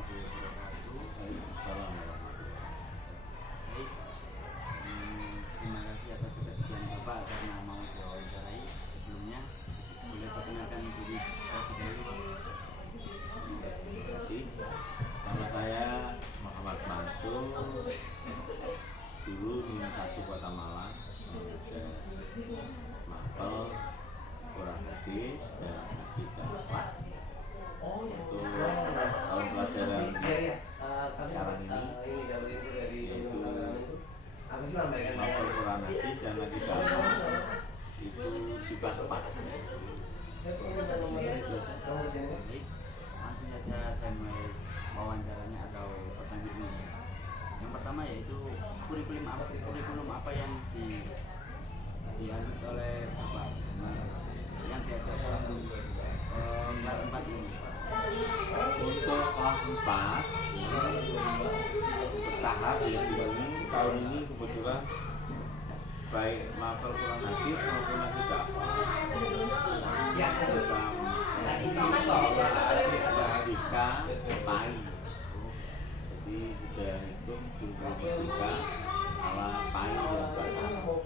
warahmatullahi wabarakatuh. Waalaikumsalam warahmatullahi wabarakatuh. Baik, terima kasih atas ketersediaan Bapak karena mau diwawancarai. Sebelumnya boleh perkenalkan diri terlebih dahulu. Terima kasih. Nama saya Muhammad Mansur, dulu di 1 Kota Malang, mengajar mapel kurang lebih dalam arti dapat untuk tahun pelajaran sekarang ini, yaitu mapel kurang lebih dan lagi dapat itu di kelas 4. Baik, langsung saja saya mulai wawancaranya atau pertanyaannya. Yang pertama yaitu kurikulum apa yang dianut oleh Bapak yang diajarkan kelas 4 ini. Untuk kelas 4 bertahap ya, ini tahun ini kebetulan baik mapel kurang lebih maupun lagi dapat dalam matematika PAI. Jadi sudah hitung guru matematika ala PAI dan bahasa Arab.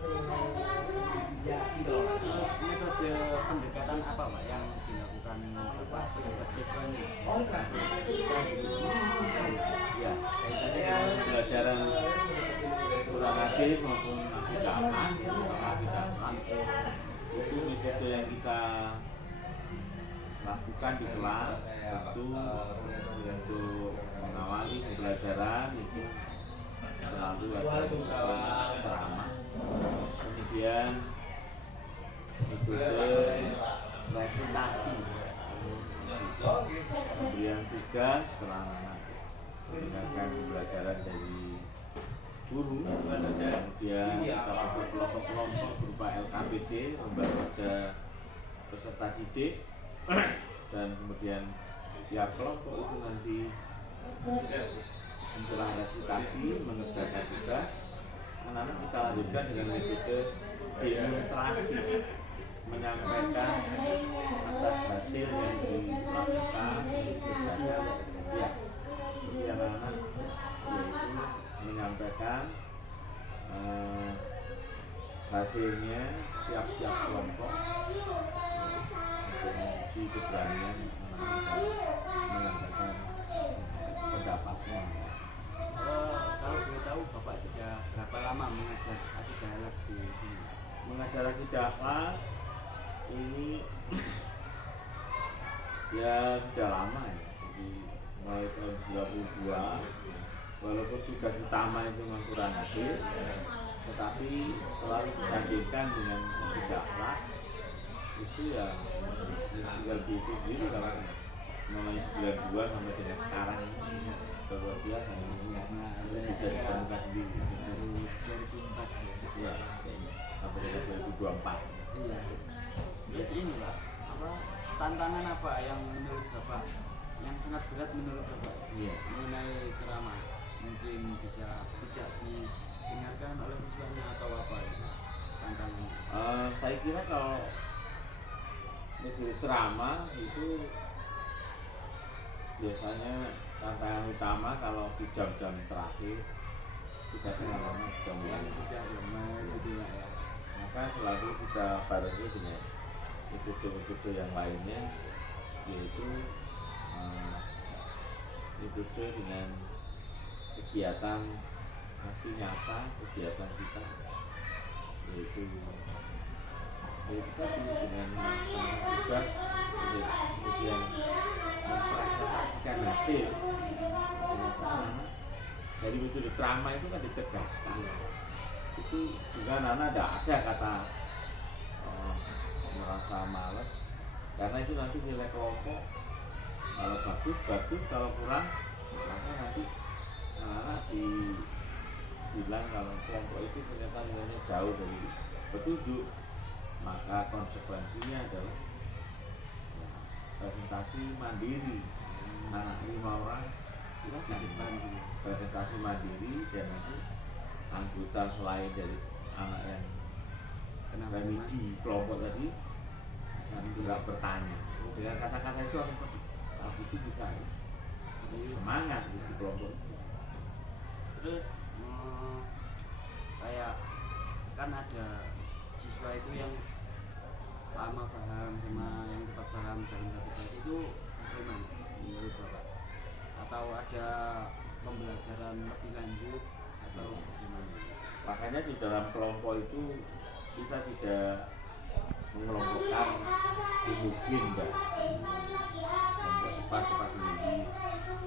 Terus metode pendekatan apa Pak yang dilakukan Bapak terhadap siswanya? Ya, kaitannya dengan pembelajaran kurang lebih maupun lagi dapat itu metode yang kita lakukan di kelas. Tentu untuk mengawali pembelajaran itu selalu ada ceramah, kemudian metode presentasi, pemberian tugas setelah mendengarkan pembelajaran dari guru, kemudian kita bentuk kelompok-kelompok berupa LKPD, lomba kerja peserta didik, dan kemudian tiap kelompok itu nanti setelah resitasi mengerjakan tugas, anak-anak kita lanjutkan dengan metode demonstrasi, menyampaikan atas hasil yang dilakukan. Ya, jadi anak-anak yaitu menyampaikan hasilnya tiap-tiap kelompok untuk menguji keberanian anak-anak menyampaikan pendapatnya. Kalau boleh tahu Bapak sudah berapa lama mengajar akidah akhlak di sini? Mengajar akidah akhlak ini ya sudah lama ya, jadi mulai tahun 92, walaupun tugas utama itu memang kurang hadir, tetapi selalu disandingkan dengan akidah akhlak itu ya tinggal dihitung sendiri kalau mulai 92 sampai dengan sekarang ini luar biasa, bisa ditemukan sendiri. 2004 ya, sampai dengan 2024. Iya. Terus ini Pak, tantangan apa yang menurut Bapak yang sangat berat menurut Bapak mengenai ceramah? Mungkin bisa tidak didengarkan oleh siswanya atau apa itu tantangannya? Saya kira kalau metode ceramah itu biasanya tantangan utama kalau di jam-jam terakhir kita pengalaman sudah mulai gitu ya. Maka selalu kita barengi dengan metode-metode yang lainnya, yaitu metode dengan kegiatan aksi nyata, kegiatan kita, yaitu tadi dengan tugas, kemudian mempresentasikan hasil. Ternyata dari metode ceramah itu kan dicegahkan. Itu juga anak-anak tidak ada kata merasa malas, karena itu nanti nilai kelompok kalau bagus, kalau kurang maka nanti anak-anak dibilang kalau kelompok itu ternyata nilainya jauh dari petunjuk, maka konsekuensinya adalah presentasi mandiri. Anak 5 orang silakan presentasi mandiri, dan nanti anggota selain dari anak yang kami di kelompok tadi akan juga bertanya dengan kata-kata itu, aku itu kita semangat semangat di kelompok. Terus kayak kan ada siswa itu yang lama paham sama yang cepat paham dalam satu kelas itu bagaimana menurut Bapak? Atau ada pembelajaran lebih lanjut atau bagaimana? Makanya di dalam kelompok itu kita tidak mengelompokkan mungkin Mbak untuk cepat sendiri,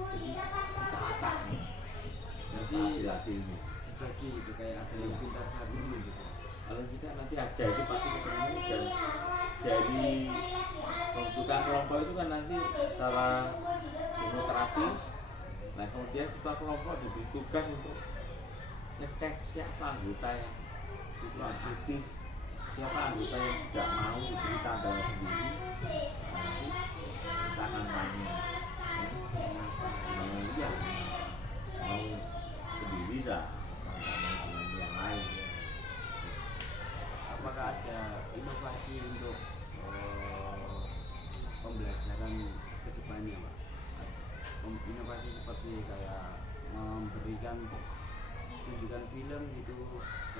jadi kita acak nih, Jadi adil-adilnya dibagi gitu, kayak ada yang pintar dulu gitu. kalau kita nanti ada itu pasti ketemu. Dan dari pembentukan kelompok itu kan nanti secara demokratis. Nah kemudian ketua kelompok diberi tugas untuk ngecek siapa anggota yang itu aktif, siapa anggota yang tidak mau diberi tanda sendiri. Nanti kita akan tanya mau ya mau sendiri dah, mau dengan yang lain. Apakah ada inovasi untuk pembelajaran ke depannya, Pak? Inovasi seperti kayak memberikan tunjukan film gitu,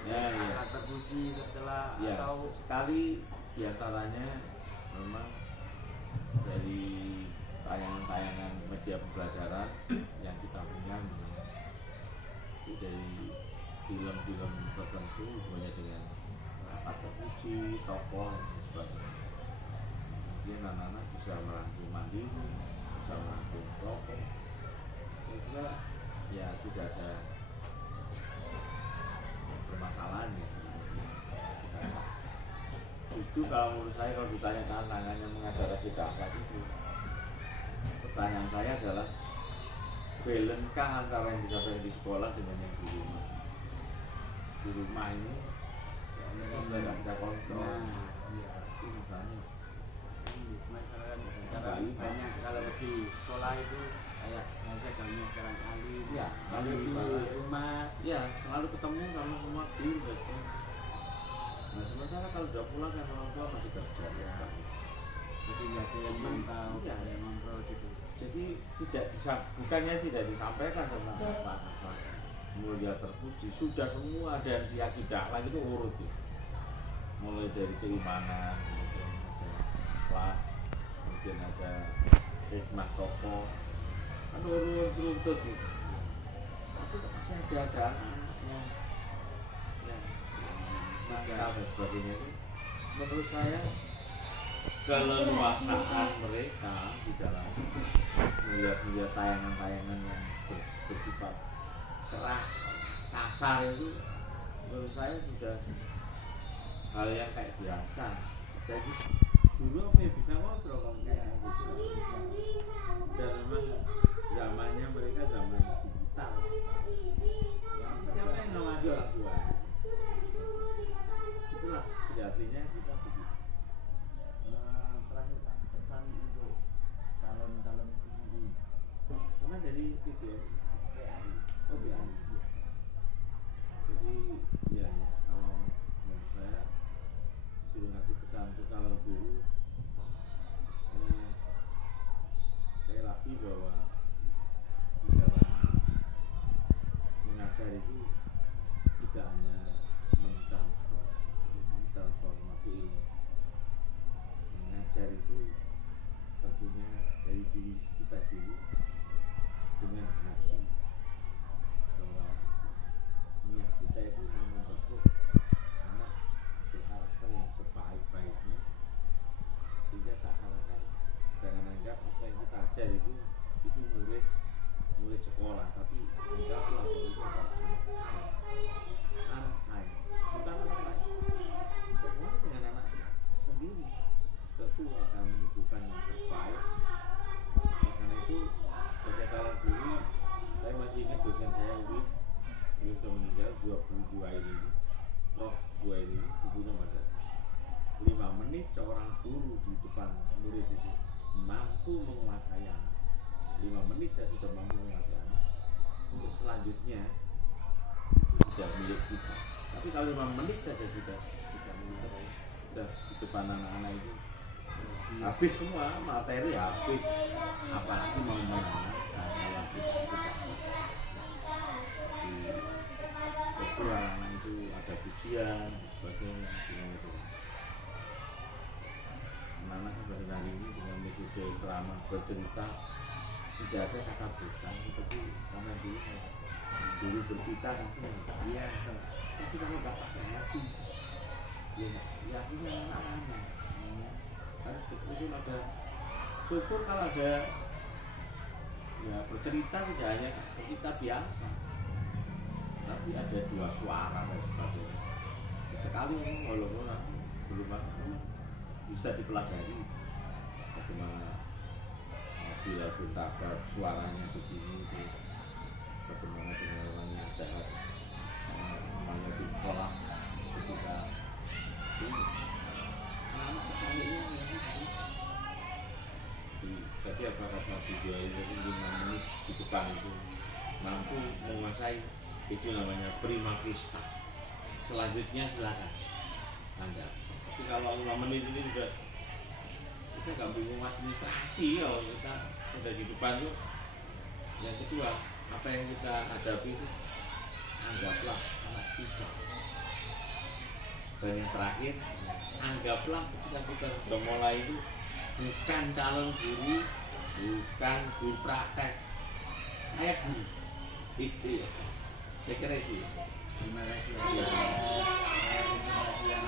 Ya, ya. terpuji, tercela, Ya, atau sekali diantaranya memang dari tayangan-tayangan media pembelajaran yang kita punya memang itu dari film-film tertentu hubungannya dengan apa terpuji, tokoh dan sebagainya. Kemudian anak-anak bisa merangkum mandiri, bisa merangkum tokoh. Saya kira ya tidak ada permasalahan ya. Justru kalau menurut saya kalau ditanya tantangannya mengajar kita akhlak itu, pertanyaan saya adalah balance-kah antara yang disampaikan di sekolah dengan yang di rumah? Di rumah ini sudah tidak bisa kontrol. iya. Itu misalnya Masalah sekarang banyak kalau di sekolah itu kayak bahasa kami sekarang alim, ya, lalu di rumah ya selalu ketemu sama semua guru gitu. Nah sementara kalau udah pulang kan orang tua masih kerja ya. jadi nggak ada yang mantau, nggak ada yang kontrol gitu. Jadi bukannya tidak disampaikan tentang apa-apa mulia terpuji, sudah semua ada yang diakidah lagi itu urut ya. Mulai dari keimanan, kemudian ada akhlak, kemudian ada hikmah tokoh, kan urut gitu. Tapi masih ada anak-anaknya yang nakal dan sebagainya itu. Menurut saya keleluasaan mereka di dalam melihat tayangan-tayangan yang bersifat keras, kasar itu menurut saya sudah hal yang kayak biasa. Jadi dulu apa ya bisa kontrol kalau kayak gitu. Dan memang zamannya mereka zaman digital. Siapa yang ngawasi orang tua? Itulah sejatinya kita begitu. Terakhir Pak, pesan untuk calon-calon guru. Karena dari video PAI. oh BAI. Jadi ya kalau menurut saya suruh ngasih pesan untuk calon guru, saya lagi bahwa di dalam mengajar itu tidak hanya mentransformasi ilmu. Mengajar itu tentunya dari diri kita dulu dengan hati, bahwa niat kita itu membentuk anak berkarakter yang sebaik-baiknya, sehingga seakan-akan jangan anggap apa yang kita ajar itu murid sekolah, tapi anggaplah bahwa itu adalah anak saya, bukan orang lain. Bagaimana dengan anak sendiri? Tentu akan menunjukkan yang terbaik. Karena itu sebagai calon guru, saya masih ingat dosen saya beliau sudah meninggal 22 ini, Prof. Juwairi ini, ibunya ada 5 menit seorang guru di depan murid itu mampu menguasai anak. 5 menit saya sudah mampu menguasai anak. Untuk selanjutnya itu tidak milik kita. Tapi kalau 5 menit saja sudah menguasai, sudah di depan anak-anak itu habis semua materi, habis apalagi mau mengajarkan. Kalau berceramah, bercerita, tidak ada kata bosan. Seperti sama dulu bercerita kan iya, tapi kalau nggak pakai hati, ya punya anak-anak harus betul ada syukur kalau ada ya bercerita tidak hanya bercerita biasa, tapi ada dua suara dan sebagainya. Sekali walaupun belum bisa dipelajari bagaimana bila bertabar suaranya begini, terus bagaimana dengan orangnya jahat namanya di sekolah ketika anak pertanyaannya jadi apa kata video ini 5 menit di depan itu mampu menguasai itu namanya prima vista. Selanjutnya silakan Anda. Tapi kalau 5 menit ini juga kita nggak bingung administrasi kalau kita udah di depan tuh. Yang kedua, apa yang kita hadapi itu anggaplah anak kita. Dan yang terakhir, anggaplah ketika kita sudah mulai itu bukan calon guru, bukan guru praktek, saya guru. Itu ya. Saya kira itu. Terima kasih atas informasi yang